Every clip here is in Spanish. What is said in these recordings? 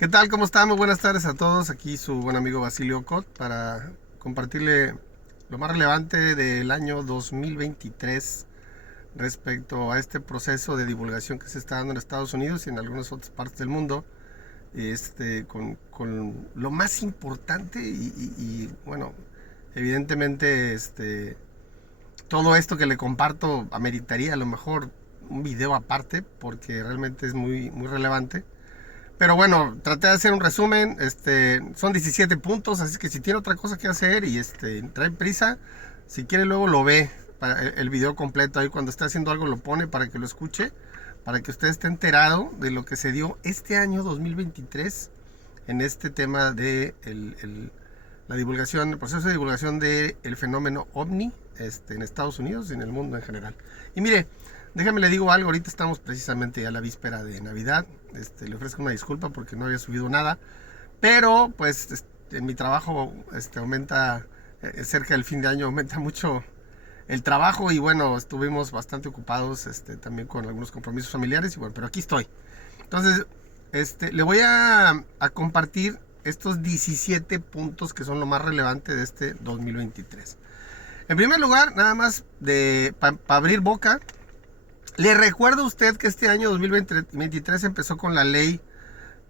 ¿Qué tal? ¿Cómo están? Muy buenas tardes a todos. Aquí su buen amigo Basilio Cot para compartirle lo más relevante del año 2023 respecto a este proceso de divulgación que se está dando en Estados Unidos y en algunas otras partes del mundo. Con lo más importante bueno, evidentemente todo esto que le comparto ameritaría a lo mejor un video aparte porque realmente es muy relevante. Pero bueno, traté de hacer un resumen. Son 17 puntos, así que si tiene otra cosa que hacer y trae prisa, si quiere luego lo ve para el video completo. Ahí cuando esté haciendo algo lo pone para que lo escuche, para que usted esté enterado de lo que se dio este año 2023 en este tema de la divulgación, el proceso de divulgación del fenómeno OVNI en Estados Unidos y en el mundo en general. Y mire, déjame le digo algo, ahorita estamos precisamente a la víspera de Navidad. Le ofrezco una disculpa porque no había subido nada, pero pues en mi trabajo aumenta, cerca del fin de año aumenta mucho el trabajo y bueno, estuvimos bastante ocupados también con algunos compromisos familiares y bueno, pero aquí estoy. Entonces, le voy a compartir estos 17 puntos que son lo más relevante de este 2023. En primer lugar, nada más para abrir boca, le recuerdo a usted que este año 2023 empezó con la ley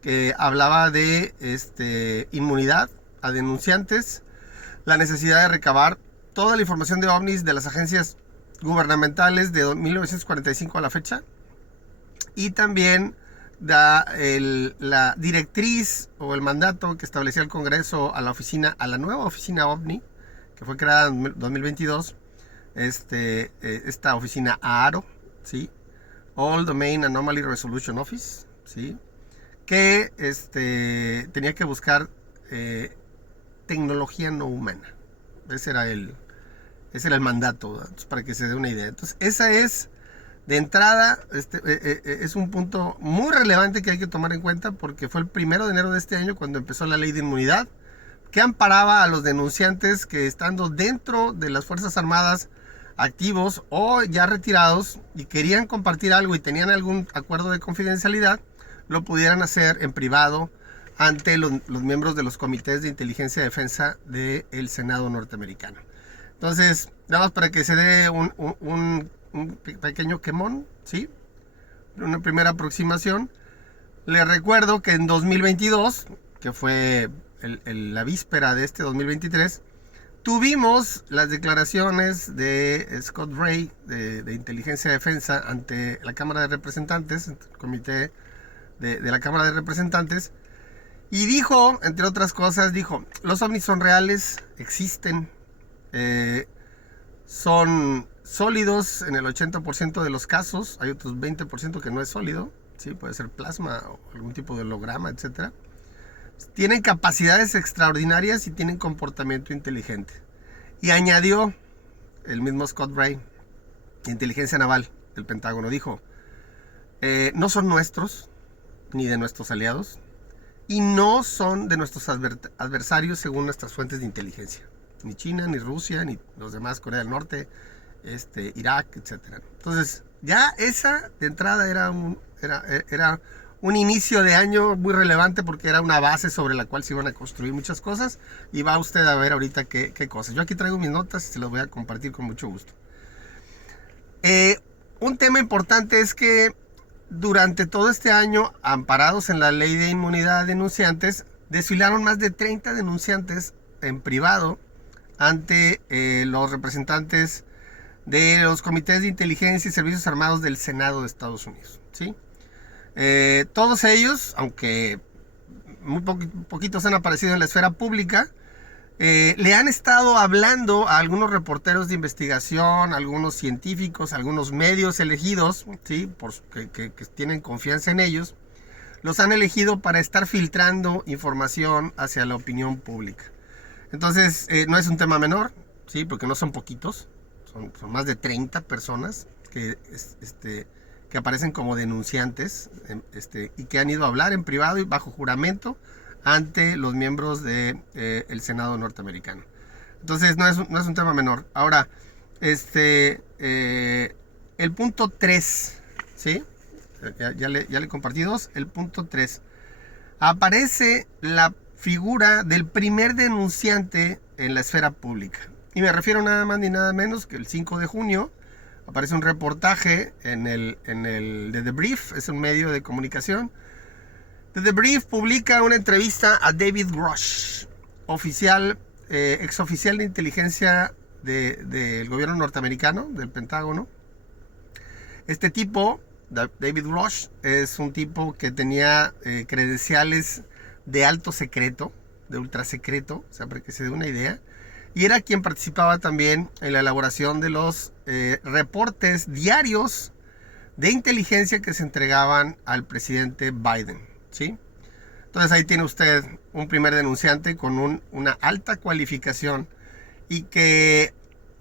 que hablaba de inmunidad a denunciantes, la necesidad de recabar toda la información de ovnis de las agencias gubernamentales de 1945 a la fecha, y también da la directriz o el mandato que establecía el Congreso a la nueva oficina OVNI, que fue creada en 2022, esta oficina AARO, ¿sí? All Domain Anomaly Resolution Office, ¿sí? Que tenía que buscar tecnología no humana. Ese era el mandato, ¿verdad? Entonces, para que se dé una idea. Entonces, esa es, de entrada, es un punto muy relevante que hay que tomar en cuenta porque fue el 1 de enero de este año cuando empezó la ley de inmunidad que amparaba a los denunciantes que, estando dentro de las Fuerzas Armadas, activos o ya retirados, y querían compartir algo y tenían algún acuerdo de confidencialidad, lo pudieran hacer en privado ante los miembros de los comités de inteligencia y defensa del Senado norteamericano. Entonces, nada más para que se dé un pequeño quemón, ¿sí? Una primera aproximación. Les recuerdo que en 2022, que fue la víspera de este 2023, tuvimos las declaraciones de Scott Ray de Inteligencia y Defensa ante la Cámara de Representantes, el comité de la Cámara de Representantes, y dijo, entre otras cosas, los ovnis son reales, existen, son sólidos en el 80% de los casos, hay otros 20% que no es sólido, ¿sí? Puede ser plasma o algún tipo de holograma, etc. Tienen capacidades extraordinarias y tienen comportamiento inteligente. Y añadió el mismo Scott Bray, inteligencia naval del Pentágono, dijo, no son nuestros, ni de nuestros aliados, y no son de nuestros adversarios según nuestras fuentes de inteligencia. Ni China, ni Rusia, ni los demás, Corea del Norte, Irak, etc. Entonces, ya esa de entrada era un inicio de año muy relevante porque era una base sobre la cual se iban a construir muchas cosas, y va usted a ver ahorita qué cosas. Yo aquí traigo mis notas y se las voy a compartir con mucho gusto. Un tema importante es que durante todo este año, amparados en la ley de inmunidad de denunciantes, desfilaron más de 30 denunciantes en privado ante los representantes de los comités de inteligencia y servicios armados del Senado de Estados Unidos, ¿sí? Todos ellos, aunque muy poquitos han aparecido en la esfera pública, le han estado hablando a algunos reporteros de investigación, a algunos científicos, a algunos medios elegidos, ¿sí? Que tienen confianza en ellos. Los han elegido para estar filtrando información hacia la opinión pública. Entonces, no es un tema menor, ¿sí? Porque no son poquitos, son más de 30 personas que aparecen como denunciantes y que han ido a hablar en privado y bajo juramento ante los miembros del Senado norteamericano. Entonces no es un tema menor. Ahora, el punto 3, ¿sí? Ya le compartí dos. El punto 3. aparece la figura del primer denunciante en la esfera pública. Y me refiero nada más ni nada menos que el 5 de junio aparece un reportaje en el de The Brief, es un medio de comunicación. The Brief publica una entrevista a David Grush, exoficial de inteligencia del gobierno norteamericano, del Pentágono. Este tipo, David Grush, es un tipo que tenía credenciales de alto secreto, de ultra secreto, o sea, para que se dé una idea, y era quien participaba también en la elaboración de los reportes diarios de inteligencia que se entregaban al presidente Biden, ¿sí? Entonces ahí tiene usted un primer denunciante con una alta cualificación y que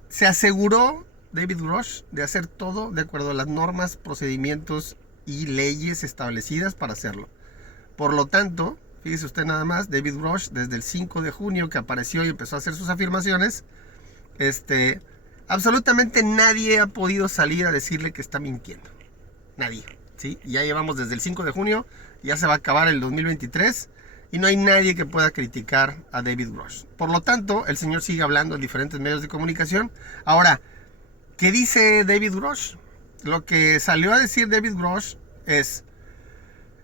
se aseguró, David Grush, de hacer todo de acuerdo a las normas, procedimientos y leyes establecidas para hacerlo. Por lo tanto, fíjese usted nada más, David Grush, desde el 5 de junio que apareció y empezó a hacer sus afirmaciones, absolutamente nadie ha podido salir a decirle que está mintiendo. Nadie, ¿sí? Ya llevamos desde el 5 de junio, ya se va a acabar el 2023 y no hay nadie que pueda criticar a David Grush. Por lo tanto, el señor sigue hablando en diferentes medios de comunicación. Ahora, ¿qué dice David Grush? Lo que salió a decir David Grush es: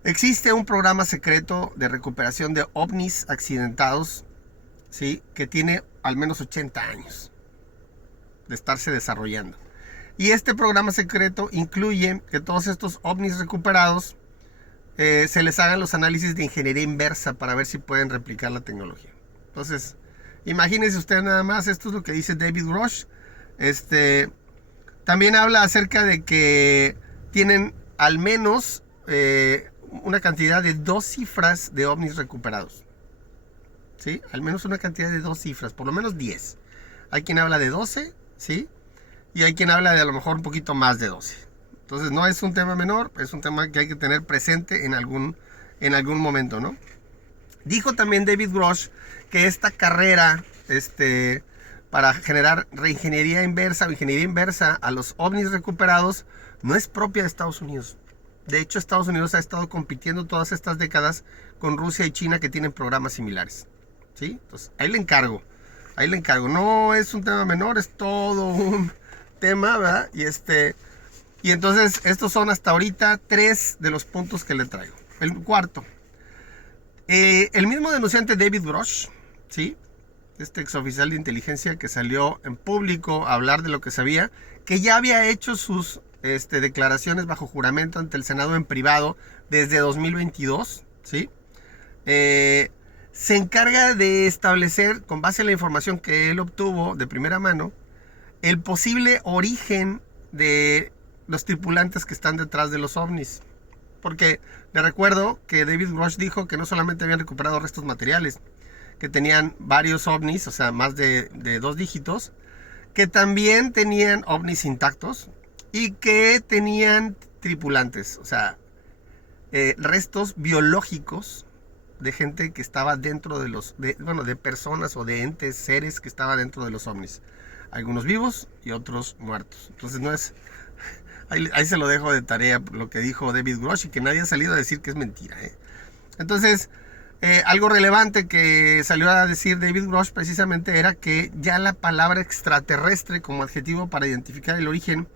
existe un programa secreto de recuperación de ovnis accidentados, ¿sí? Que tiene al menos 80 años de estarse desarrollando. Y este programa secreto incluye que todos estos ovnis recuperados se les hagan los análisis de ingeniería inversa para ver si pueden replicar la tecnología. Entonces, imagínense usted nada más, esto es lo que dice David Grush. También habla acerca de que tienen al menos una cantidad de 2 cifras de ovnis recuperados. ¿Sí? Al menos una cantidad de 2 cifras, por lo menos 10. Hay quien habla de 12, ¿sí? Y hay quien habla de a lo mejor un poquito más de 12. Entonces no es un tema menor, es un tema que hay que tener presente en algún momento, ¿no? Dijo también David Grush que esta carrera para generar reingeniería inversa o ingeniería inversa a los ovnis recuperados no es propia de Estados Unidos. De hecho, Estados Unidos ha estado compitiendo todas estas décadas con Rusia y China, que tienen programas similares, ¿sí? Entonces, ahí le encargo. No es un tema menor, es todo un tema, ¿verdad? Y entonces, estos son hasta ahorita 3 de los puntos que le traigo. El cuarto. El mismo denunciante David Grush, ¿sí? Este exoficial de inteligencia que salió en público a hablar de lo que sabía, que ya había hecho sus declaraciones bajo juramento ante el Senado en privado desde 2022, ¿sí? Se encarga de establecer, con base en la información que él obtuvo de primera mano, el posible origen de los tripulantes que están detrás de los ovnis. Porque le recuerdo que David Grush dijo que no solamente habían recuperado restos materiales, que tenían varios ovnis, o sea, más de 2 dígitos, que también tenían ovnis intactos y que tenían tripulantes, o sea, restos biológicos de gente que estaba dentro de personas o de entes, seres que estaban dentro de los ovnis. Algunos vivos y otros muertos. Entonces no es... Ahí se lo dejo de tarea lo que dijo David Grush y que nadie ha salido a decir que es mentira, ¿eh? Entonces, algo relevante que salió a decir David Grush precisamente era que ya la palabra extraterrestre como adjetivo para identificar el origen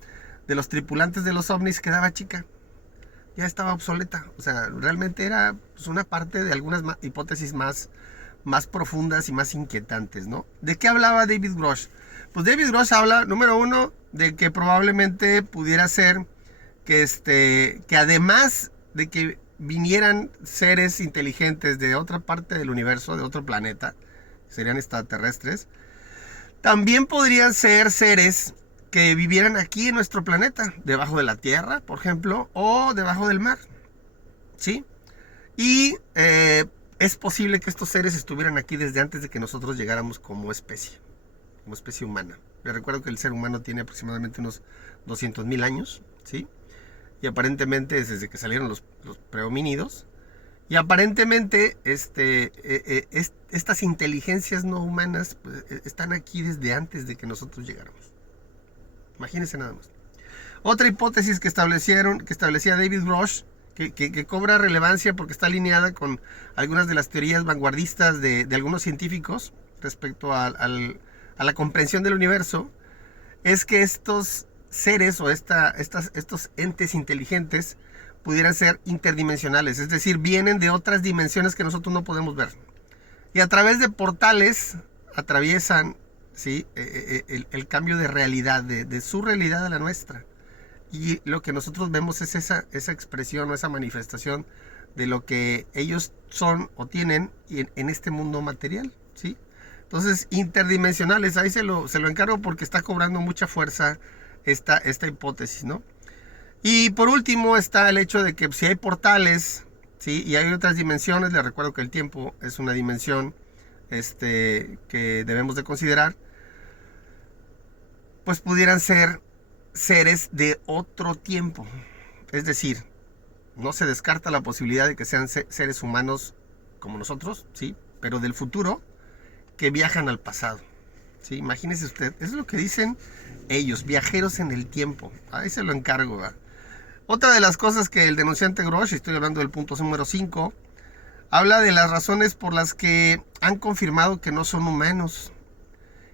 de los tripulantes de los ovnis quedaba chica. Ya estaba obsoleta. O sea, realmente era pues, una parte de algunas hipótesis más profundas y más inquietantes, ¿no? ¿De qué hablaba David Grush? Pues David Grush habla, número 1, de que probablemente pudiera ser que además de que vinieran seres inteligentes de otra parte del universo, de otro planeta, serían extraterrestres, también podrían ser seres que vivieran aquí en nuestro planeta, debajo de la Tierra, por ejemplo, o debajo del mar, ¿sí? Y es posible que estos seres estuvieran aquí desde antes de que nosotros llegáramos como especie humana. Les recuerdo que el ser humano tiene aproximadamente unos 200,000 años, ¿sí? Y aparentemente desde que salieron los prehomínidos, y aparentemente estas inteligencias no humanas pues, están aquí desde antes de que nosotros llegáramos. Imagínense nada más. Otra hipótesis que establecía David Grush, que cobra relevancia porque está alineada con algunas de las teorías vanguardistas de algunos científicos respecto a la comprensión del universo, es que estos seres o estos entes inteligentes pudieran ser interdimensionales, es decir, vienen de otras dimensiones que nosotros no podemos ver. Y a través de portales atraviesan, ¿sí?, el cambio de realidad, de su realidad a la nuestra. Y lo que nosotros vemos es esa expresión o esa manifestación de lo que ellos son o tienen en este mundo material, ¿sí? Entonces, interdimensionales, ahí se lo encargo porque está cobrando mucha fuerza esta hipótesis, ¿no? Y por último está el hecho de que si hay portales, ¿sí?, y hay otras dimensiones, les recuerdo que el tiempo es una dimensión que debemos de considerar, pues pudieran ser seres de otro tiempo. Es decir, no se descarta la posibilidad de que sean seres humanos como nosotros, ¿sí?, pero del futuro, que viajan al pasado, ¿sí? Imagínese usted, eso es lo que dicen ellos, viajeros en el tiempo. Ahí se lo encargo, ¿verdad? Otra de las cosas que el denunciante Grosh, estoy hablando del punto número 5, habla de las razones por las que han confirmado que no son humanos.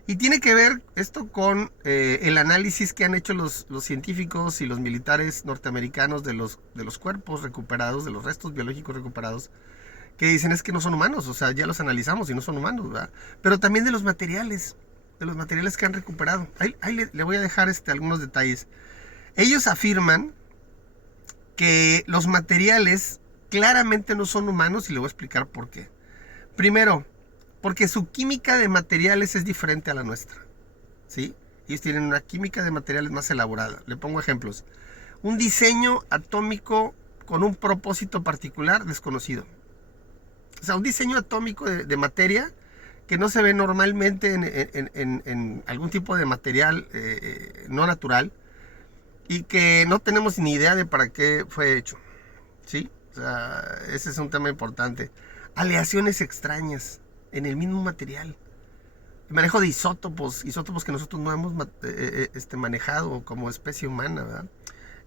Y tiene que ver esto con el análisis que han hecho los científicos y los militares norteamericanos de los cuerpos recuperados, de los restos biológicos recuperados, que dicen es que no son humanos, o sea, ya los analizamos y no son humanos, ¿verdad? Pero también de los materiales que han recuperado. Ahí le voy a dejar algunos detalles. Ellos afirman que los materiales claramente no son humanos y le voy a explicar por qué. Primero, porque su química de materiales es diferente a la nuestra, ¿sí? Ellos tienen una química de materiales más elaborada. Le pongo ejemplos. Un diseño atómico con un propósito particular desconocido. O sea, un diseño atómico de materia que no se ve normalmente en algún tipo de material no natural y que no tenemos ni idea de para qué fue hecho, ¿sí? O sea, ese es un tema importante. Aleaciones extrañas en el mismo material. El manejo de isótopos que nosotros no hemos manejado como especie humana, ¿verdad?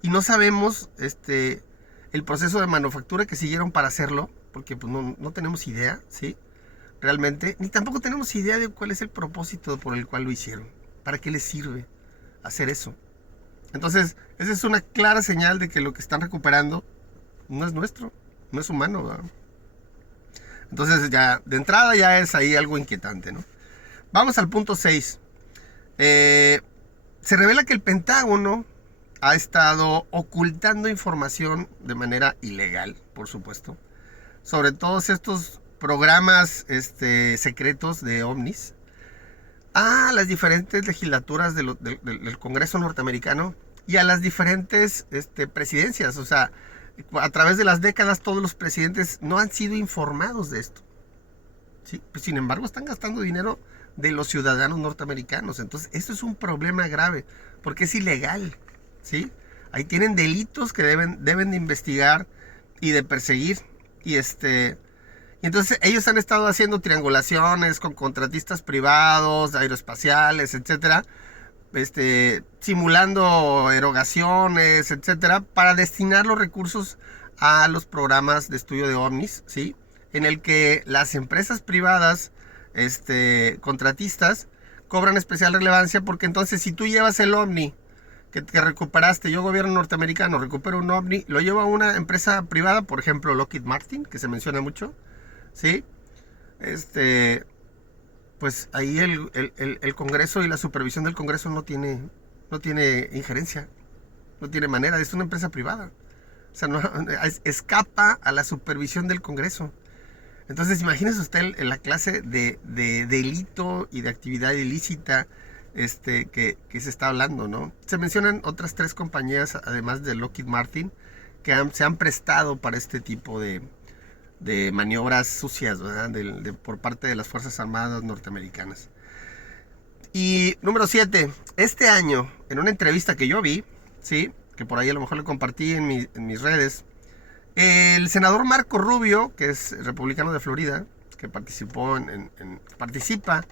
Y no sabemos el proceso de manufactura que siguieron para hacerlo, porque pues, no tenemos idea, ¿sí? Realmente, ni tampoco tenemos idea de cuál es el propósito por el cual lo hicieron. ¿Para qué les sirve hacer eso? Entonces, esa es una clara señal de que lo que están recuperando no es nuestro, no es humano, ¿verdad? Entonces, ya de entrada ya es ahí algo inquietante, ¿no? Vamos al punto 6. Se revela que el Pentágono ha estado ocultando información de manera ilegal, por supuesto, sobre todos estos programas secretos de ovnis a las diferentes legislaturas del Congreso norteamericano y a las diferentes presidencias. O sea, a través de las décadas todos los presidentes no han sido informados de esto, ¿sí? Pues, sin embargo, están gastando dinero de los ciudadanos norteamericanos. Entonces, esto es un problema grave porque es ilegal, ¿sí? Ahí tienen delitos que deben de investigar y de perseguir. Y entonces ellos han estado haciendo triangulaciones con contratistas privados, aeroespaciales, etcétera, simulando erogaciones, etcétera, para destinar los recursos a los programas de estudio de ovnis, ¿sí? En el que las empresas privadas, contratistas, cobran especial relevancia porque entonces si tú llevas el ovni que recuperaste, yo gobierno norteamericano recupero un ovni, lo llevo a una empresa privada, por ejemplo Lockheed Martin, que se menciona mucho, ¿sí? Pues ahí el Congreso y la supervisión del Congreso no tiene injerencia, no tiene manera, es una empresa privada. O sea, escapa a la supervisión del Congreso. Entonces, imagínese usted la clase de delito y de actividad ilícita que se está hablando, ¿no? Se mencionan otras 3 compañías, además de Lockheed Martin, que se han prestado para este tipo de maniobras sucias, ¿verdad? Por parte de las Fuerzas Armadas norteamericanas. Y número 7, este año, en una entrevista que yo vi, ¿sí?, que por ahí a lo mejor le compartí en mis redes, el senador Marco Rubio, que es republicano de Florida, que participa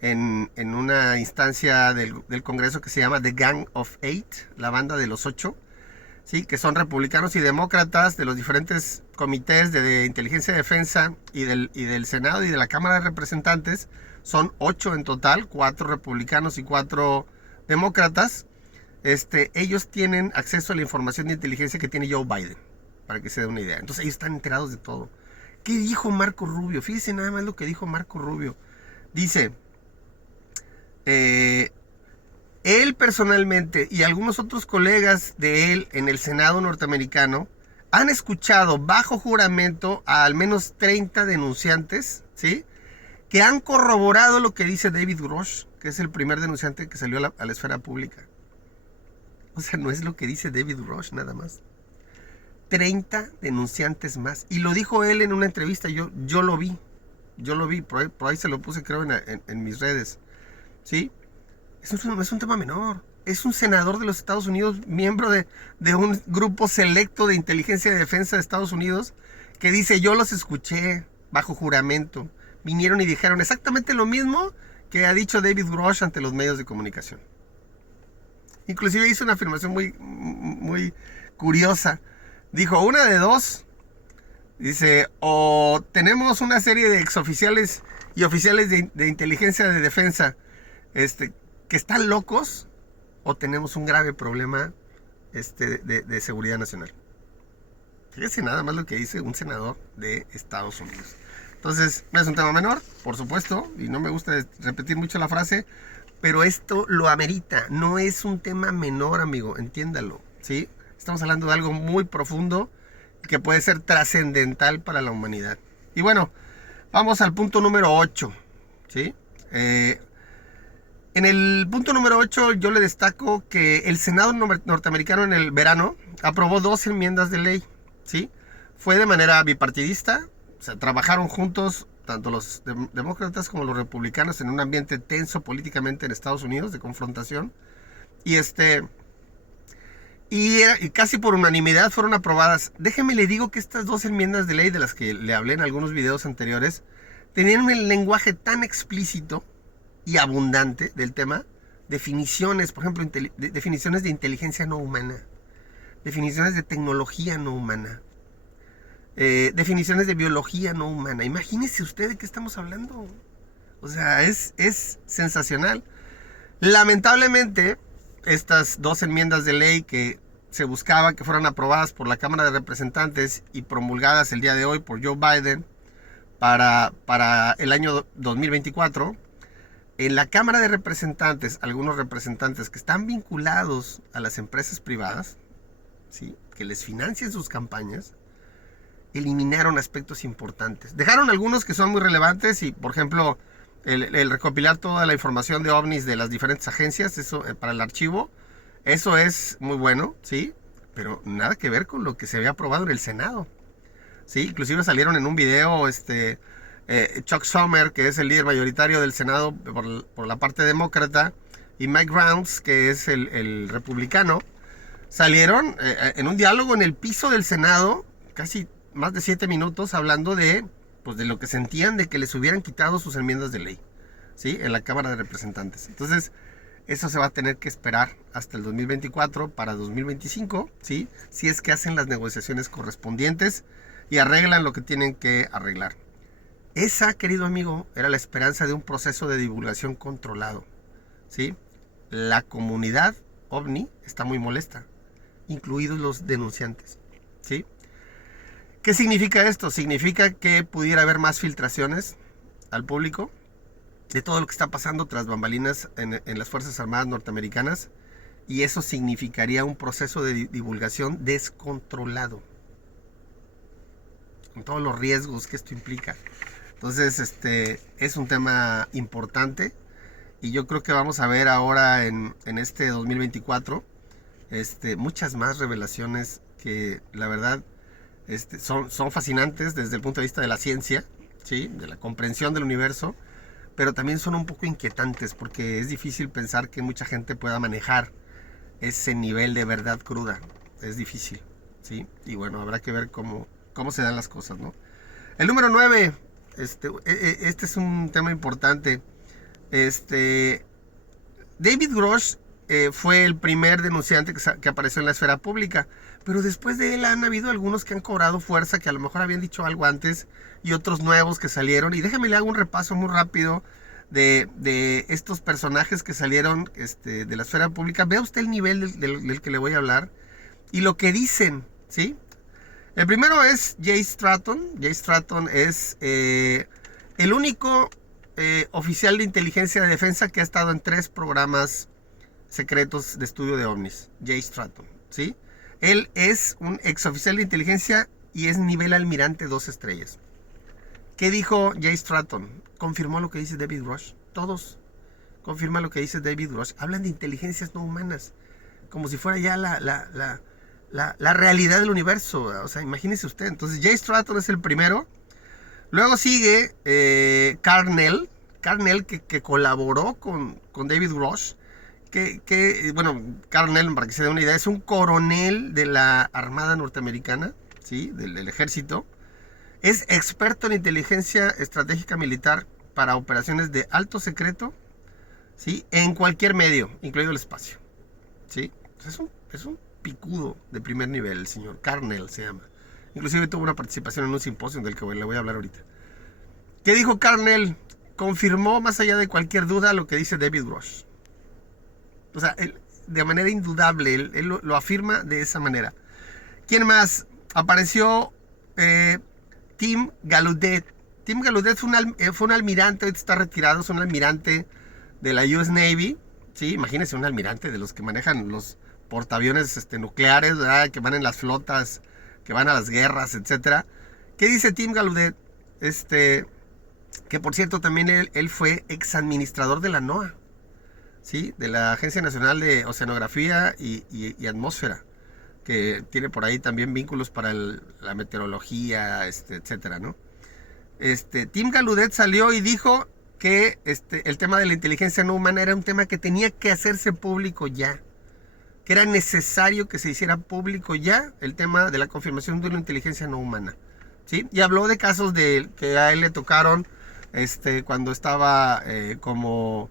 en una instancia del Congreso que se llama The Gang of Eight, la banda de los 8, ¿sí? Que son republicanos y demócratas de los diferentes comités de inteligencia y defensa y del Senado y de la Cámara de Representantes. Son 8 en total, 4 republicanos y 4 demócratas. Ellos tienen acceso a la información de inteligencia que tiene Joe Biden, para que se dé una idea. Entonces ellos están enterados de todo. ¿Qué dijo Marco Rubio? Fíjense nada más lo que dijo Marco Rubio. Dice, él personalmente y algunos otros colegas de él en el Senado norteamericano han escuchado bajo juramento a al menos 30 denunciantes, ¿sí? Que han corroborado lo que dice David Grush, que es el primer denunciante que salió a la esfera pública. O sea, no es lo que dice David Grush nada más. 30 denunciantes más. Y lo dijo él en una entrevista, yo lo vi. Yo lo vi, por ahí se lo puse creo en mis redes. ¿Sí? No es un tema menor. Es un senador de los Estados Unidos, miembro de un grupo selecto de inteligencia y defensa de Estados Unidos, que dice, yo los escuché bajo juramento. Vinieron y dijeron exactamente lo mismo que ha dicho David Grush ante los medios de comunicación. Inclusive hizo una afirmación muy curiosa. Dijo, una de dos. Dice, o tenemos una serie de exoficiales y oficiales de inteligencia de defensa que están locos, o tenemos un grave problema de seguridad nacional. Fíjese nada más lo que dice un senador de Estados Unidos. Entonces, no es un tema menor, por supuesto, y no me gusta repetir mucho la frase, pero esto lo amerita. No es un tema menor, amigo, entiéndalo, ¿sí? Estamos hablando de algo muy profundo que puede ser trascendental para la humanidad. Y bueno, vamos al punto número 8, ¿sí? En el punto número 8 yo le destaco que el Senado norteamericano en el verano aprobó 2 enmiendas de ley, ¿sí? Fue de manera bipartidista, o sea, trabajaron juntos tanto los demócratas como los republicanos en un ambiente tenso políticamente en Estados Unidos de confrontación. Y casi por unanimidad fueron aprobadas. Déjeme le digo que estas 2 enmiendas de ley de las que le hablé en algunos videos anteriores tenían un lenguaje tan explícito y abundante del tema. Definiciones, por ejemplo, definiciones de inteligencia no humana, definiciones de tecnología no humana, definiciones de biología no humana. Imagínese usted de qué estamos hablando. O sea, es sensacional. Lamentablemente, estas 2 enmiendas de ley que se buscaba que fueran aprobadas por la Cámara de Representantes y promulgadas el día de hoy por Joe Biden para el año 2024, en la Cámara de Representantes, algunos representantes que están vinculados a las empresas privadas, ¿sí?, que les financian sus campañas, eliminaron aspectos importantes. Dejaron algunos que son muy relevantes y, por ejemplo, el recopilar toda la información de ovnis de las diferentes agencias, eso para el archivo, eso es muy bueno, ¿sí? Pero nada que ver con lo que se había aprobado en el Senado, ¿sí? Inclusive salieron en un video Chuck Schumer, que es el líder mayoritario del Senado por la parte demócrata, y Mike Rounds, que es el republicano, salieron en un diálogo en el piso del Senado, casi más de 7 minutos, hablando de lo que sentían de que les hubieran quitado sus enmiendas de ley, ¿sí?, en la Cámara de Representantes. Entonces, eso se va a tener que esperar hasta el 2024 para 2025, ¿sí?, si es que hacen las negociaciones correspondientes y arreglan lo que tienen que arreglar. Esa, querido amigo, era la esperanza de un proceso de divulgación controlado, ¿sí? La comunidad ovni está muy molesta, incluidos los denunciantes, ¿sí? ¿Qué significa esto? Significa que pudiera haber más filtraciones al público de todo lo que está pasando tras bambalinas en las Fuerzas Armadas norteamericanas, y eso significaría un proceso de divulgación descontrolado, con todos los riesgos que esto implica. Entonces, es un tema importante, y yo creo que vamos a ver ahora en este 2024 muchas más revelaciones que la verdad son fascinantes desde el punto de vista de la ciencia, ¿sí?, de la comprensión del universo, pero también son un poco inquietantes porque es difícil pensar que mucha gente pueda manejar ese nivel de verdad cruda. Es difícil, ¿sí? Y bueno, habrá que ver cómo se dan las cosas, ¿no? El número 9, este es un tema importante. David Grush fue el primer denunciante que apareció en la esfera pública. Pero después de él han habido algunos que han cobrado fuerza, que a lo mejor habían dicho algo antes, y otros nuevos que salieron. Y déjame le hago un repaso muy rápido de estos personajes que salieron de la esfera pública. Vea usted el nivel del que le voy a hablar y lo que dicen, ¿sí? El primero es Jay Stratton. Jay Stratton es el único oficial de inteligencia de defensa que ha estado en 3 programas secretos de estudio de ovnis. Jay Stratton, ¿sí? Él es un exoficial de inteligencia y es nivel almirante 2 estrellas. ¿Qué dijo Jay Stratton? Confirmó lo que dice David Grush. Todos confirman lo que dice David Grush. Hablan de inteligencias no humanas, como si fuera ya la realidad del universo. O sea, imagínese usted. Entonces, Jay Stratton es el primero. Luego sigue Carnell, que colaboró con David Grush. Bueno, Carnell, para que se dé una idea, es un coronel de la Armada Norteamericana, ¿sí? Del ejército. Es experto en inteligencia estratégica militar para operaciones de alto secreto, ¿sí? En cualquier medio, incluido el espacio, ¿sí? Es un picudo de primer nivel, el señor Carnell se llama. Inclusive tuvo una participación en un simposio del que le voy a hablar ahorita. ¿Qué dijo Carnell? Confirmó más allá de cualquier duda lo que dice David Grush. O sea, él, de manera indudable, él lo afirma de esa manera. ¿Quién más? Apareció Tim Gallaudet. Tim Gallaudet fue un almirante, ahorita está retirado, es un almirante de la US Navy. Sí, imagínense un almirante de los que manejan los portaaviones nucleares, ¿verdad? Que van en las flotas, que van a las guerras, etc. ¿Qué dice Tim Gallaudet? Que por cierto también él fue exadministrador de la NOAA, ¿sí? De la Agencia Nacional de Oceanografía y Atmósfera, que tiene por ahí también vínculos para la meteorología, etcétera, ¿no? Tim Gallaudet salió y dijo que el tema de la inteligencia no humana era un tema que tenía que hacerse público ya, que era necesario que se hiciera público ya el tema de la confirmación de una inteligencia no humana, ¿sí? Y habló de casos que a él le tocaron cuando estaba como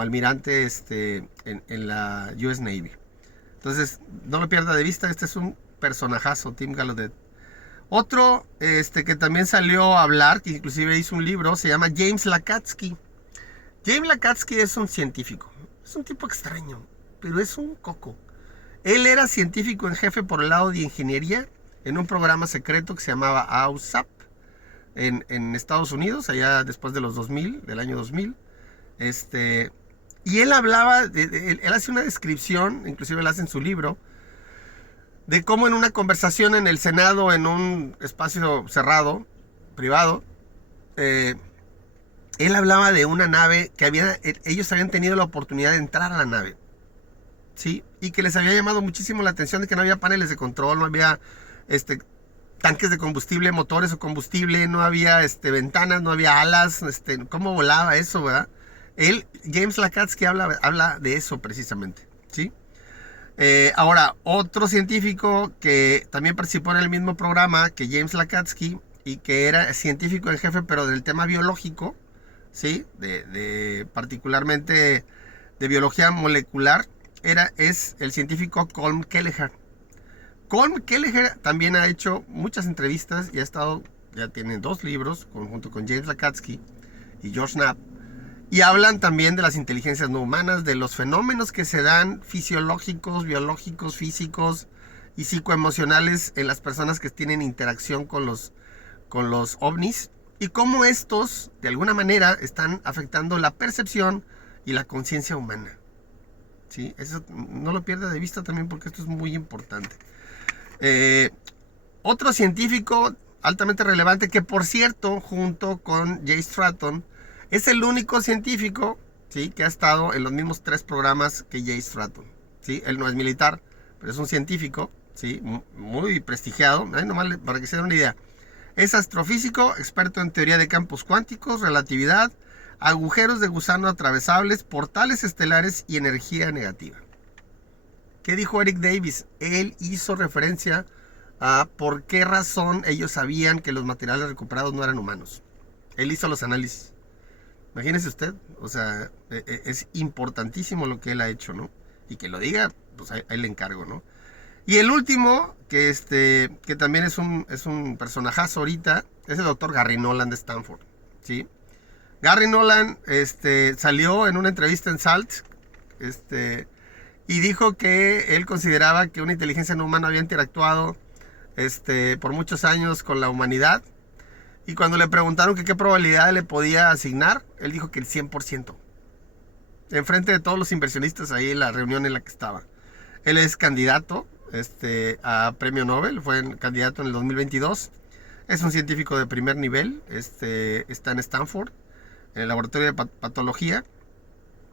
almirante en la US Navy. Entonces, no lo pierda de vista, este es un personajazo, Tim Gallaudet. Otro que también salió a hablar, que inclusive hizo un libro, se llama James Lacatski. James Lacatski es un científico, es un tipo extraño, pero es un coco. Él era científico en jefe por el lado de ingeniería en un programa secreto que se llamaba AUSAP en Estados Unidos, allá después de los 2000, del año 2000. Y él hablaba, él hace una descripción, inclusive la hace en su libro, de cómo en una conversación en el Senado, en un espacio cerrado, privado, él hablaba de una nave que ellos habían tenido la oportunidad de entrar a la nave, ¿sí? Y que les había llamado muchísimo la atención de que no había paneles de control, no había tanques de combustible, motores o combustible, no había ventanas, no había alas, cómo volaba eso, ¿verdad? James Lacatski habla de eso precisamente, ¿sí? Ahora, otro científico que también participó en el mismo programa que James Lacatski y que era científico en jefe, pero del tema biológico, ¿sí? Particularmente de biología molecular, es el científico Colm Kelleher. Colm Kelleher también ha hecho muchas entrevistas y ya tiene 2 libros junto con James Lacatski y George Knapp. Y hablan también de las inteligencias no humanas, de los fenómenos que se dan fisiológicos, biológicos, físicos y psicoemocionales en las personas que tienen interacción con los ovnis y cómo estos, de alguna manera, están afectando la percepción y la conciencia humana. ¿Sí? Eso no lo pierda de vista también porque esto es muy importante. Otro científico altamente relevante que, por cierto, junto con Jay Stratton, es el único científico, ¿sí? Que ha estado en los mismos 3 programas que Jay Stratton, ¿sí? Él no es militar, pero es un científico, ¿sí? Muy prestigiado. Nomás para que se den una idea. Es astrofísico, experto en teoría de campos cuánticos, relatividad, agujeros de gusano atravesables, portales estelares y energía negativa. ¿Qué dijo Eric Davis? Él hizo referencia a por qué razón ellos sabían que los materiales recuperados no eran humanos. Él hizo los análisis. Imagínese usted, o sea, es importantísimo lo que él ha hecho, ¿no? Y que lo diga, pues ahí le encargo, ¿no? Y el último, que también es un personajazo ahorita, es el doctor Gary Nolan de Stanford, ¿sí? Gary Nolan salió en una entrevista en SALT, y dijo que él consideraba que una inteligencia no humana había interactuado por muchos años con la humanidad. Y cuando le preguntaron que qué probabilidad le podía asignar, él dijo que el 100%. Enfrente de todos los inversionistas ahí en la reunión en la que estaba. Él es candidato a premio Nobel, fue candidato en el 2022. Es un científico de primer nivel, está en Stanford, en el laboratorio de patología.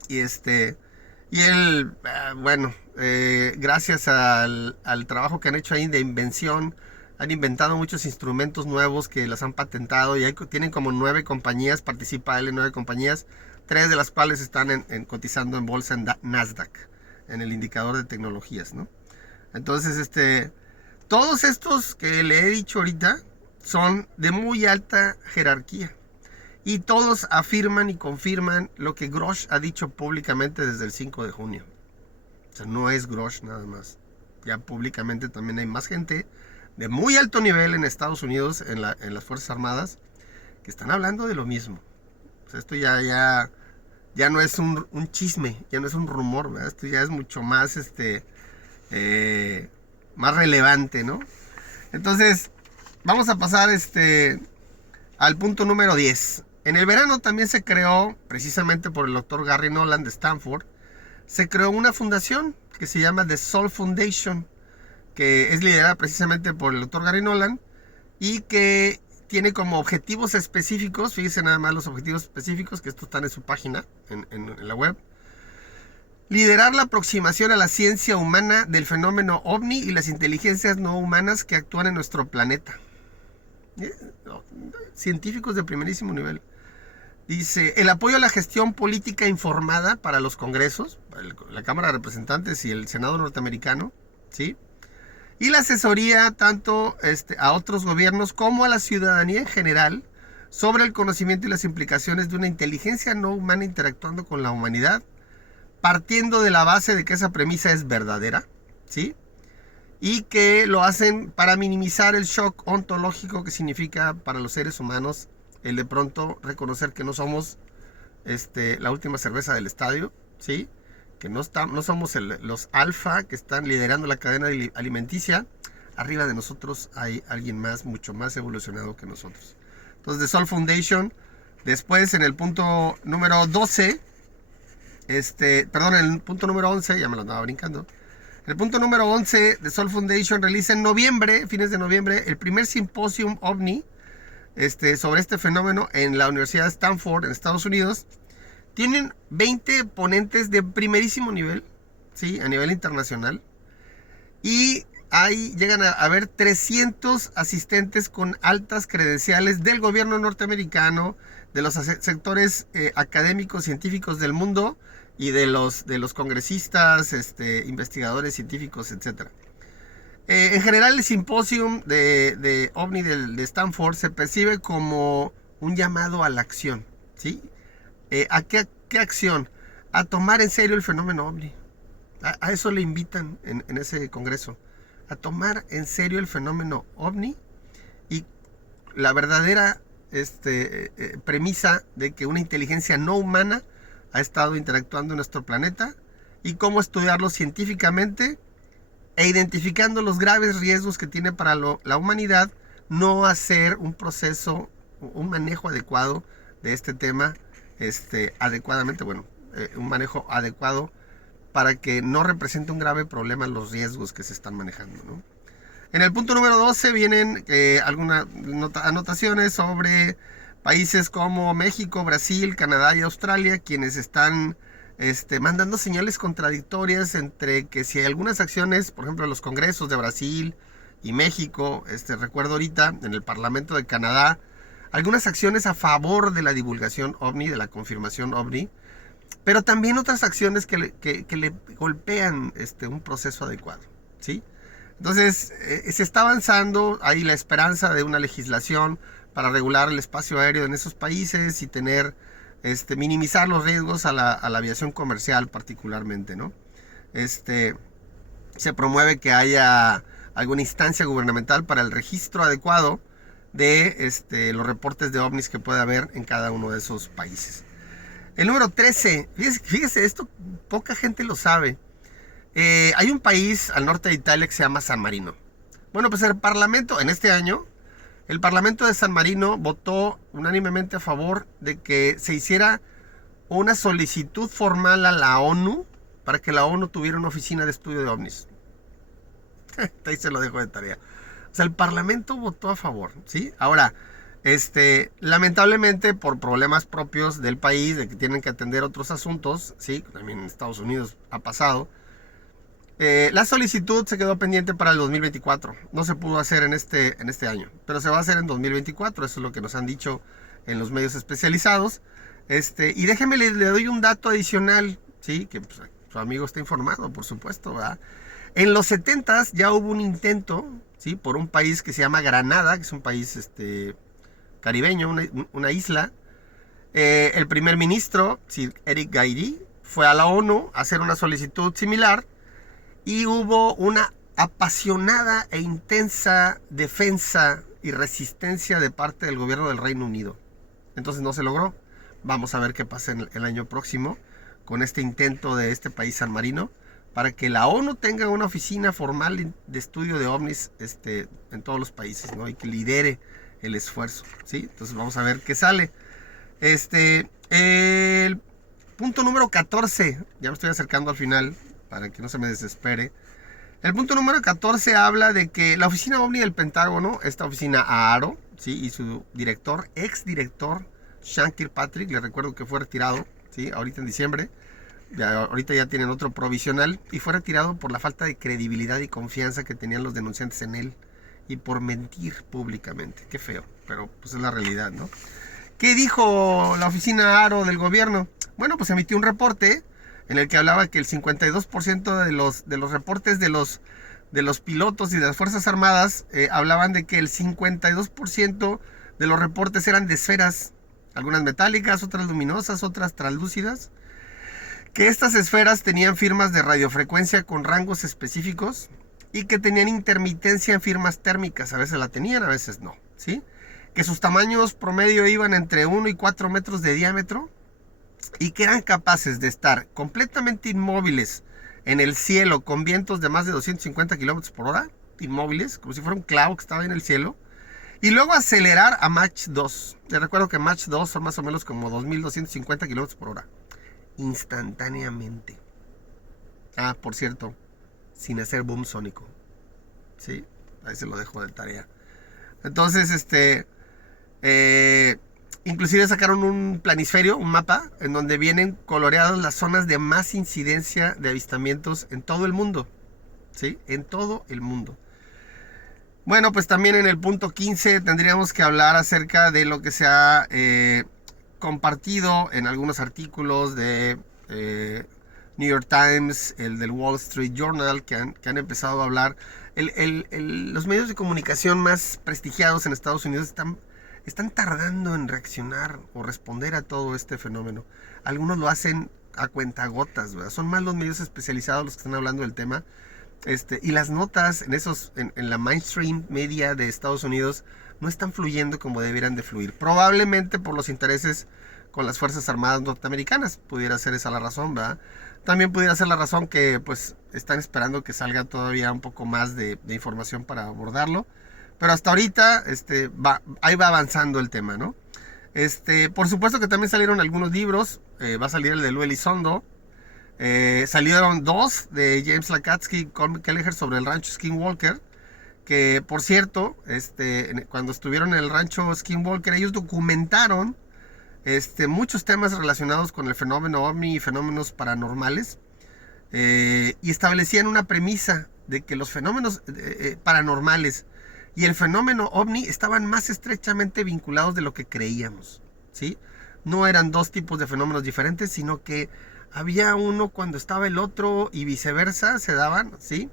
Y él, bueno, gracias al trabajo que han hecho ahí de invención, han inventado muchos instrumentos nuevos que los han patentado y tienen como 9 compañías, participa él en 9 compañías, 3 de las cuales están cotizando en bolsa en Nasdaq, en el indicador de tecnologías, ¿no? Entonces, todos estos que le he dicho ahorita son de muy alta jerarquía. Y todos afirman y confirman lo que Grosz ha dicho públicamente desde el 5 de junio. O sea, no es Grosz nada más. Ya públicamente también hay más gente de muy alto nivel en Estados Unidos, en las Fuerzas Armadas, que están hablando de lo mismo. O sea, esto ya no es un chisme, ya no es un rumor, ¿verdad? Esto ya es mucho más, más relevante, ¿no? Entonces, vamos a pasar al punto número 10. En el verano también se creó, precisamente por el doctor Gary Nolan de Stanford, se creó una fundación que se llama The Sol Foundation, que es liderada precisamente por el doctor Gary Nolan y que tiene como objetivos específicos, fíjense nada más los objetivos específicos, que estos están en su página, en la web. Liderar la aproximación a la ciencia humana del fenómeno OVNI y las inteligencias no humanas que actúan en nuestro planeta. Científicos de primerísimo nivel. Dice, el apoyo a la gestión política informada para los congresos, la Cámara de Representantes y el Senado norteamericano, ¿sí? Y la asesoría tanto a otros gobiernos como a la ciudadanía en general sobre el conocimiento y las implicaciones de una inteligencia no humana interactuando con la humanidad, partiendo de la base de que esa premisa es verdadera, ¿sí? Y que lo hacen para minimizar el shock ontológico que significa para los seres humanos el de pronto reconocer que no somos la última cerveza del estadio, ¿sí? Que no somos los alfa que están liderando la cadena alimenticia. Arriba de nosotros hay alguien más, mucho más evolucionado que nosotros. Entonces, The Sol Foundation, después en el punto número 12, perdón, en el punto número 11, ya me lo andaba brincando. El punto número 11 de Sol Foundation realiza en noviembre, fines de noviembre, el primer simposium OVNI sobre este fenómeno en la Universidad de Stanford, en Estados Unidos. Tienen 20 ponentes de primerísimo nivel, ¿sí? A nivel internacional. Y ahí llegan a haber 300 asistentes con altas credenciales del gobierno norteamericano, de los sectores académicos, científicos del mundo y de los congresistas, investigadores científicos, etc. En general, el simposium de OVNI de Stanford se percibe como un llamado a la acción, ¿sí? ¿A qué acción? A tomar en serio el fenómeno OVNI. A eso le invitan en ese congreso. A tomar en serio el fenómeno OVNI y la verdadera premisa de que una inteligencia no humana ha estado interactuando en nuestro planeta y cómo estudiarlo científicamente e identificando los graves riesgos que tiene para la humanidad no hacer un proceso, un manejo adecuado de este tema, adecuadamente, un manejo adecuado para que no represente un grave problema los riesgos que se están manejando, ¿no? En el punto número 12 vienen algunas anotaciones sobre países como México, Brasil, Canadá y Australia, quienes están mandando señales contradictorias entre que si hay algunas acciones, por ejemplo, los congresos de Brasil y México, recuerdo ahorita en el Parlamento de Canadá, algunas acciones a favor de la divulgación OVNI, de la confirmación OVNI, pero también otras acciones que le golpean un proceso adecuado, ¿sí? Entonces, se está avanzando, hay la esperanza de una legislación para regular el espacio aéreo en esos países y tener minimizar los riesgos a la aviación comercial particularmente, ¿no? Se promueve que haya alguna instancia gubernamental para el registro adecuado de los reportes de ovnis que puede haber en cada uno de esos países. El número 13, fíjese esto, poca gente lo sabe. Hay un país al norte de Italia que se llama San Marino. Bueno, pues el Parlamento, en este año, el Parlamento de San Marino votó unánimemente a favor de que se hiciera una solicitud formal a la ONU para que la ONU tuviera una oficina de estudio de ovnis. Ahí se lo dejo de tarea. O sea, el Parlamento votó a favor, ¿sí? Ahora, lamentablemente por problemas propios del país, de que tienen que atender otros asuntos, ¿sí? También en Estados Unidos ha pasado. La solicitud se quedó pendiente para el 2024. No se pudo hacer en este año, pero se va a hacer en 2024. Eso es lo que nos han dicho en los medios especializados. Y déjeme, le doy un dato adicional, ¿sí? Que pues, su amigo está informado, por supuesto, ¿verdad? En los 70s ya hubo un intento, ¿sí? Por un país que se llama Granada, que es un país caribeño, una isla. El primer ministro, Sir Eric Gairy, fue a la ONU a hacer una solicitud similar. Y hubo una apasionada e intensa defensa y resistencia de parte del gobierno del Reino Unido. Entonces no se logró. Vamos a ver qué pasa en el año próximo con este intento de este país San Marino para que la ONU tenga una oficina formal de estudio de ovnis en todos los países, ¿no? Y que lidere el esfuerzo, ¿sí? Entonces vamos a ver qué sale. El punto número 14, ya me estoy acercando al final, para que no se me desespere. El punto número 14 habla de que la oficina OVNI del Pentágono, esta oficina AARO, ¿sí? Y su director, exdirector, Sean Kirkpatrick, le recuerdo que fue retirado, ¿sí? Ahorita en diciembre, ahorita ya tienen otro provisional, y fue retirado por la falta de credibilidad y confianza que tenían los denunciantes en él, y por mentir públicamente. Qué feo, pero pues es la realidad, ¿no? ¿Qué dijo la oficina AARO del gobierno? Bueno, pues emitió un reporte en el que hablaba que el 52% de los reportes de los pilotos y de las Fuerzas Armadas hablaban de que el 52% de los reportes eran de esferas, algunas metálicas, otras luminosas, otras translúcidas, que estas esferas tenían firmas de radiofrecuencia con rangos específicos y que tenían intermitencia en firmas térmicas, a veces la tenían, a veces no, ¿sí? Que sus tamaños promedio iban entre 1 y 4 metros de diámetro, y que eran capaces de estar completamente inmóviles en el cielo con vientos de más de 250 kilómetros por hora, inmóviles, como si fuera un clavo que estaba en el cielo, y luego acelerar a Mach 2. Les recuerdo que Mach 2 son más o menos como 2250 kilómetros por hora, instantáneamente. Ah, por cierto, sin hacer boom sónico, ¿sí? Ahí se lo dejo de tarea. Entonces, inclusive sacaron un planisferio, un mapa, en donde vienen coloreadas las zonas de más incidencia de avistamientos en todo el mundo, ¿sí? En todo el mundo. Bueno, pues también en el punto 15 tendríamos que hablar acerca de lo que se ha compartido en algunos artículos de New York Times, el del Wall Street Journal, que han empezado a hablar. Los medios de comunicación más prestigiados en Estados Unidos están tardando en reaccionar o responder a todo este fenómeno. Algunos lo hacen a cuentagotas, ¿verdad? Son más los medios especializados los que están hablando del tema. Y las notas en la mainstream media de Estados Unidos no están fluyendo como deberían de fluir. Probablemente por los intereses con las Fuerzas Armadas norteamericanas. Pudiera ser esa la razón, ¿verdad? También pudiera ser la razón que pues están esperando que salga todavía un poco más de información para abordarlo. Pero hasta ahorita ahí va avanzando el tema, ¿no? Por supuesto que también salieron algunos libros. Va a salir el de Lou Elizondo. Salieron 2 de James Lacatski y Colm Kelleher sobre el rancho Skinwalker. Que por cierto, cuando estuvieron en el rancho Skinwalker, ellos documentaron muchos temas relacionados con el fenómeno OVNI y fenómenos paranormales. Y establecían una premisa de que los fenómenos paranormales y el fenómeno OVNI estaban más estrechamente vinculados de lo que creíamos, ¿sí? No eran dos tipos de fenómenos diferentes, sino que había uno cuando estaba el otro y viceversa, se daban, ¿sí?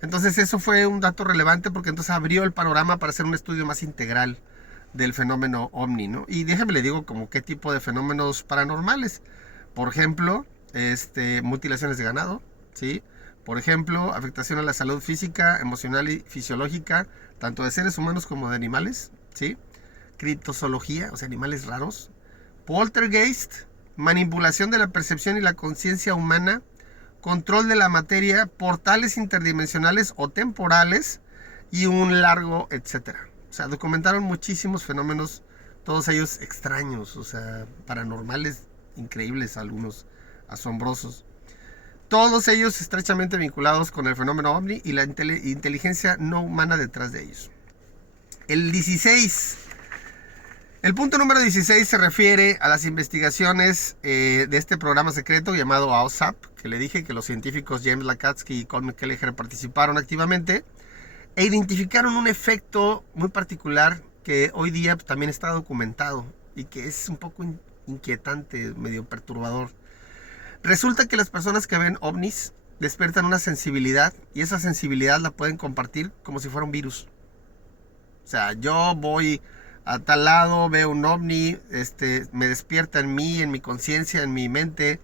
Entonces eso fue un dato relevante porque entonces abrió el panorama para hacer un estudio más integral del fenómeno ovni, ¿no? Y déjame le digo como qué tipo de fenómenos paranormales. Por ejemplo, mutilaciones de ganado, ¿sí? Por ejemplo, afectación a la salud física, emocional y fisiológica, tanto de seres humanos como de animales, ¿sí? Criptozoología, o sea, animales raros. Poltergeist, manipulación de la percepción y la conciencia humana, control de la materia, portales interdimensionales o temporales y un largo etcétera. O sea, documentaron muchísimos fenómenos, todos ellos extraños, o sea, paranormales, increíbles, algunos asombrosos. Todos ellos estrechamente vinculados con el fenómeno ovni y la inteligencia no humana detrás de ellos. El punto número 16 se refiere a las investigaciones de este programa secreto llamado AOSAP, que le dije que los científicos James Lacatski y Colm Kelleher participaron activamente e identificaron un efecto muy particular que hoy día también está documentado y que es un poco inquietante, medio perturbador. Resulta que las personas que ven ovnis despiertan una sensibilidad y esa sensibilidad la pueden compartir como si fuera un virus. O sea, yo voy a tal lado, veo un ovni, me despierta en mí, en mi conciencia, en mi mente,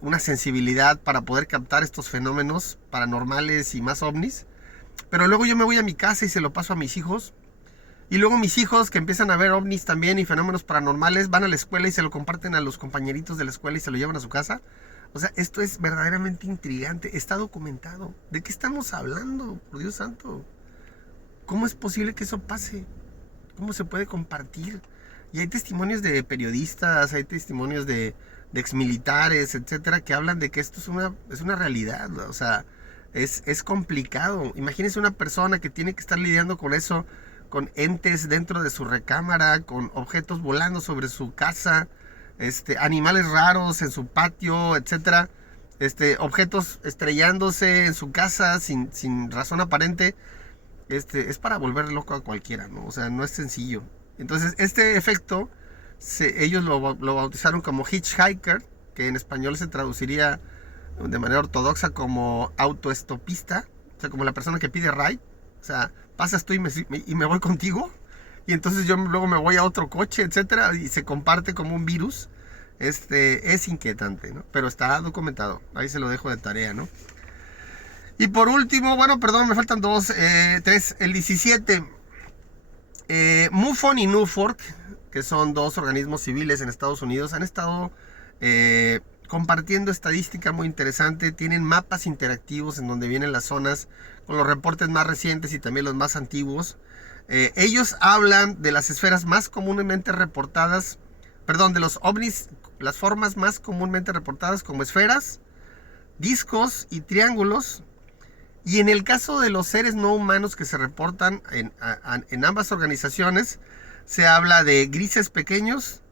una sensibilidad para poder captar estos fenómenos paranormales y más ovnis. Pero luego yo me voy a mi casa y se lo paso a mis hijos. Y luego mis hijos, que empiezan a ver ovnis también y fenómenos paranormales, van a la escuela y se lo comparten a los compañeritos de la escuela y se lo llevan a su casa. O sea, esto es verdaderamente intrigante. Está documentado. ¿De qué estamos hablando? Por Dios santo. ¿Cómo es posible que eso pase? ¿Cómo se puede compartir? Y hay testimonios de periodistas, hay testimonios de exmilitares, etcétera, que hablan de que esto es una realidad. O sea, es complicado. Imagínense una persona que tiene que estar lidiando con eso, con entes dentro de su recámara, con objetos volando sobre su casa, animales raros en su patio, etcétera, objetos estrellándose en su casa sin razón aparente. Es para volver loco a cualquiera, ¿no? O sea, no es sencillo. Entonces, este efecto, ellos lo bautizaron como hitchhiker, que en español se traduciría de manera ortodoxa como autoestopista, o sea, como la persona que pide ride. O sea, pasas tú y me voy contigo, y entonces yo luego me voy a otro coche, etcétera, y se comparte como un virus. Es inquietante, ¿no? Pero está documentado. Ahí se lo dejo de tarea, ¿no? Y por último, bueno, perdón, me faltan tres. El 17, MUFON y NUFORC, que son dos organismos civiles en Estados Unidos, han estado compartiendo estadística muy interesante. Tienen mapas interactivos en donde vienen las zonas con los reportes más recientes y también los más antiguos. Ellos hablan de las esferas más comúnmente reportadas, perdón, de los ovnis, las formas más comúnmente reportadas como esferas, discos y triángulos. Y en el caso de los seres no humanos que se reportan en ambas organizaciones, se habla de grises pequeños,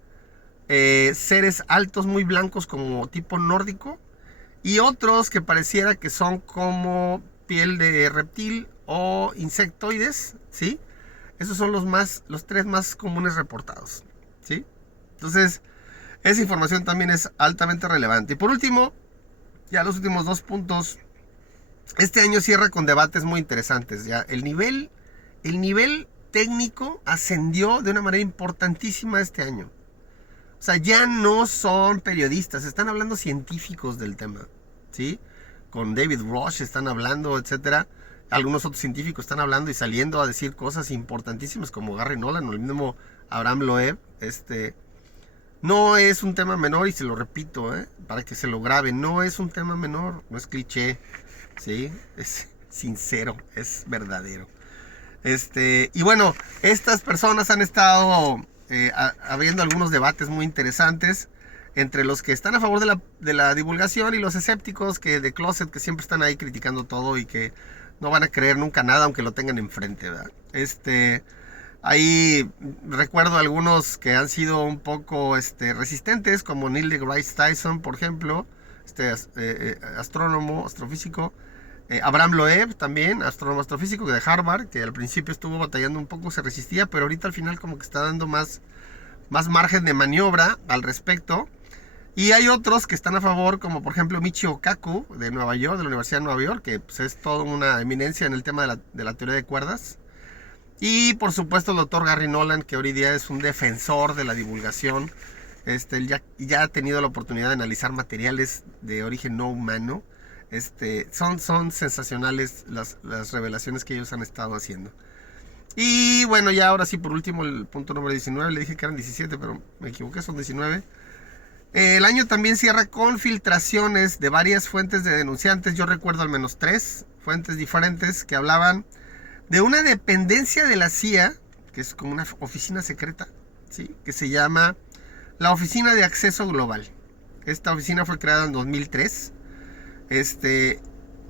seres altos muy blancos como tipo nórdico, y otros que pareciera que son como piel de reptil o insectoides, ¿sí? Esos son los tres más comunes reportados, ¿sí? Entonces, esa información también es altamente relevante. Y por último, ya los últimos 2 puntos. Este año cierra con debates muy interesantes. Ya el nivel técnico ascendió de una manera importantísima este año. O sea, ya no son periodistas, están hablando científicos del tema, ¿sí? Con David Rush están hablando, etcétera. Algunos otros científicos están hablando y saliendo a decir cosas importantísimas como Gary Nolan o el mismo Abraham Loeb. No es un tema menor, y se lo repito, para que se lo graben, no es un tema menor, no es cliché. Sí, es sincero, es verdadero. Y bueno, estas personas han estado habiendo algunos debates muy interesantes entre los que están a favor de la divulgación y los escépticos de closet, que siempre están ahí criticando todo y que no van a creer nunca nada aunque lo tengan enfrente, ¿verdad? Ahí recuerdo algunos que han sido un poco resistentes, como Neil deGrasse Tyson, por ejemplo, astrónomo, astrofísico. Abraham Loeb también, astrónomo astrofísico de Harvard, que al principio estuvo batallando un poco, se resistía, pero ahorita al final como que está dando más margen de maniobra al respecto. Y hay otros que están a favor, como por ejemplo Michio Kaku de Nueva York, de la Universidad de Nueva York, que pues, es toda una eminencia en el tema de la teoría de cuerdas. Y por supuesto el doctor Gary Nolan, que hoy día es un defensor de la divulgación. Él ya ha tenido la oportunidad de analizar materiales de origen no humano. Son sensacionales las revelaciones que ellos han estado haciendo. Y bueno, ya ahora sí, por último, el punto número 19. Le dije que eran 17, pero me equivoqué, son 19. El año también cierra con filtraciones de varias fuentes de denunciantes. Yo recuerdo al menos 3 fuentes diferentes que hablaban de una dependencia de la CIA, que es como una oficina secreta, ¿sí? Que se llama la Oficina de Acceso Global. Esta oficina fue creada en 2003. ¿Qué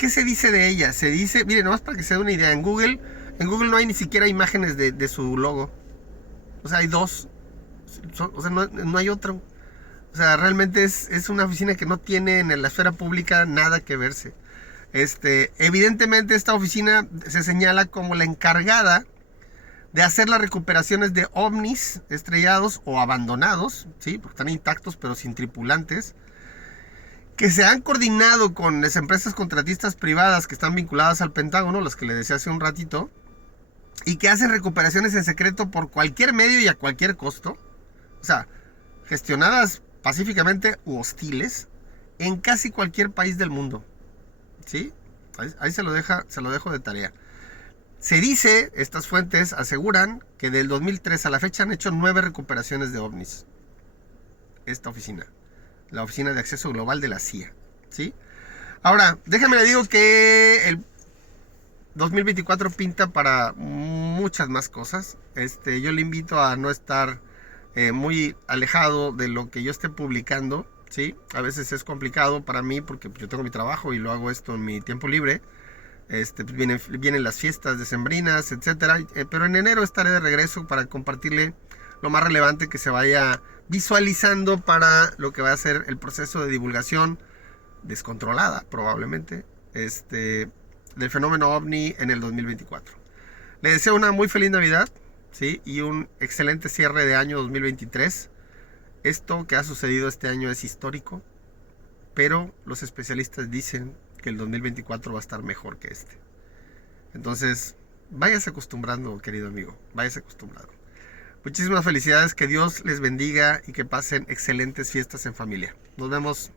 se dice de ella? Se dice, miren, nomás para que se dé una idea, en Google no hay ni siquiera imágenes de su logo. O sea, hay 2. O sea, no hay otro. O sea, realmente es una oficina que no tiene en la esfera pública nada que verse. Evidentemente esta oficina se señala como la encargada de hacer las recuperaciones de ovnis estrellados o abandonados, ¿sí? Porque están intactos pero sin tripulantes, que se han coordinado con las empresas contratistas privadas que están vinculadas al Pentágono, las que le decía hace un ratito, y que hacen recuperaciones en secreto por cualquier medio y a cualquier costo. O sea, gestionadas pacíficamente u hostiles en casi cualquier país del mundo. ¿Sí? Ahí se lo dejo de tarea. Se dice, estas fuentes aseguran que del 2003 a la fecha han hecho 9 recuperaciones de ovnis. Esta oficina, la Oficina de Acceso Global de la CIA. ¿Sí? Ahora, déjame le digo que el 2024 pinta para muchas más cosas. Yo le invito a no estar muy alejado de lo que yo esté publicando. ¿Sí? A veces es complicado para mí porque yo tengo mi trabajo y lo hago esto en mi tiempo libre. Vienen las fiestas decembrinas, etcétera. Pero en enero estaré de regreso para compartirle lo más relevante que se vaya visualizando para lo que va a ser el proceso de divulgación descontrolada, probablemente, del fenómeno ovni en el 2024. Le deseo una muy feliz Navidad, ¿sí? Y un excelente cierre de año 2023. Esto que ha sucedido este año es histórico, pero los especialistas dicen que el 2024 va a estar mejor que este. Entonces, váyase acostumbrando, querido amigo, váyase acostumbrando. Muchísimas felicidades, que Dios les bendiga y que pasen excelentes fiestas en familia. Nos vemos.